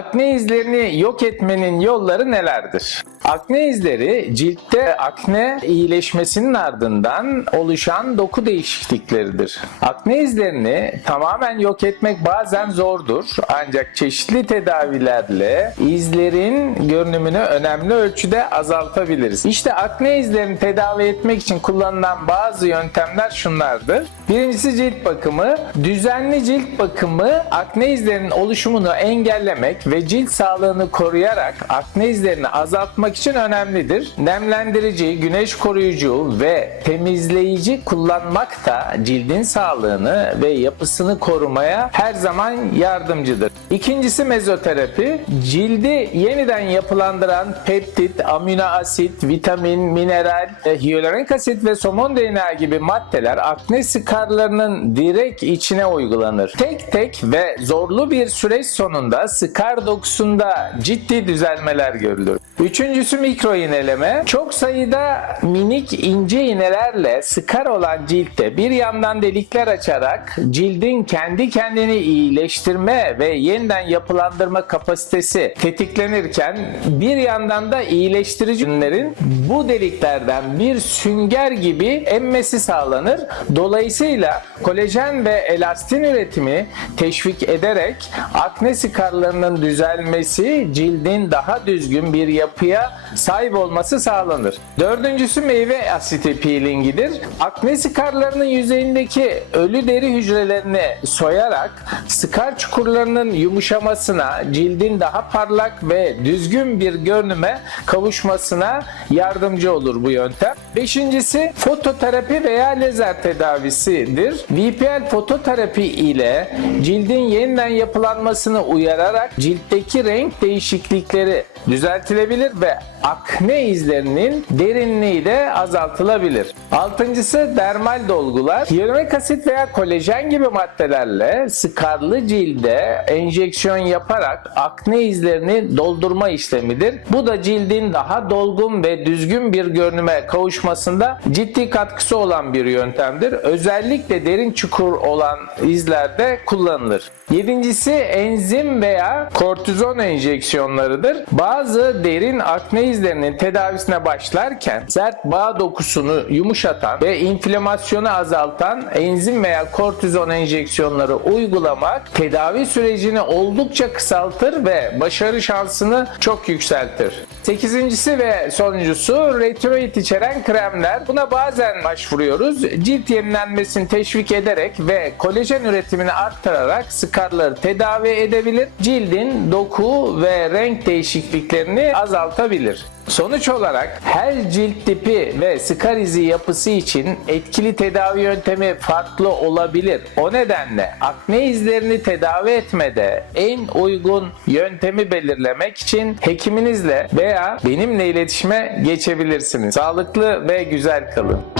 Akne izlerini yok etmenin yolları nelerdir? Akne izleri ciltte akne iyileşmesinin ardından oluşan doku değişiklikleridir. Akne izlerini tamamen yok etmek bazen zordur ancak çeşitli tedavilerle izlerin görünümünü önemli ölçüde azaltabiliriz. İşte akne izlerini tedavi etmek için kullanılan bazı yöntemler şunlardır. Birincisi cilt bakımı. Düzenli cilt bakımı akne izlerinin oluşumunu engellemek ve cilt sağlığını koruyarak akne izlerini azaltmak için önemlidir. Nemlendirici, güneş koruyucu ve temizleyici kullanmak da cildin sağlığını ve yapısını korumaya her zaman yardımcıdır. İkincisi mezoterapi. Cildi yeniden yapılandıran peptit, amino asit, vitamin, mineral, e, hyaluronik asit ve somon DNA gibi maddeler akne skarlarının direkt içine uygulanır. Tek tek ve zorlu bir süreç sonunda skar dokusunda ciddi düzelmeler görülür. Üçüncüsü mikro iğneleme. Çok sayıda minik ince iğnelerle skar olan ciltte bir yandan delikler açarak cildin kendi kendini iyileştirme ve yeniden yapılandırma kapasitesi tetiklenirken bir yandan da iyileştirici ürünlerin bu deliklerden bir sünger gibi emmesi sağlanır. Dolayısıyla kolajen ve elastin üretimi teşvik ederek akne skarlarının düzelmesi, cildin daha düzgün bir yapıya sahip olması sağlanır. Dördüncüsü meyve asiti peelingidir. Akne skarlarının yüzeyindeki ölü deri hücrelerini soyarak skar çukurlarının yumuşamasına, cildin daha parlak ve düzgün bir görünüme kavuşmasına yardımcı olur bu yöntem. Beşincisi fototerapi veya lazer tedavisidir. VPL fototerapi ile cildin yeniden yapılanmasını uyararak ciltteki renk değişiklikleri düzeltilebilir ve akne izlerinin derinliği de azaltılabilir. Altıncısı dermal dolgular. Hyaluronik asit veya kolajen gibi maddelerle skarlı cilde enjeksiyon yaparak akne izlerini doldurma işlemidir. Bu da cildin daha dolgun ve düzgün bir görünüme kavuşmasında ciddi katkısı olan bir yöntemdir. Özellikle derin çukur olan izlerde kullanılır. Yedincisi enzim veya kortizon enjeksiyonlarıdır. Bazı derin akne izlerinin tedavisine başlarken sert bağ dokusunu yumuşatan ve inflamasyonu azaltan enzim veya kortizon enjeksiyonları uygulamak tedavi sürecini oldukça kısaltır ve başarı şansını çok yükseltir. Sekizincisi ve sonuncusu retroid içeren kremler. Buna bazen başvuruyoruz. Cilt yenilenmesini teşvik ederek ve kolajen üretimini arttırarak skarları tedavi edebilir. Cildin doku ve renk değişikliklerini azaltabilir. Sonuç olarak her cilt tipi ve skar izi yapısı için etkili tedavi yöntemi farklı olabilir. O nedenle akne izlerini tedavi etmede en uygun yöntemi belirlemek için hekiminizle veya benimle iletişime geçebilirsiniz. Sağlıklı ve güzel kalın.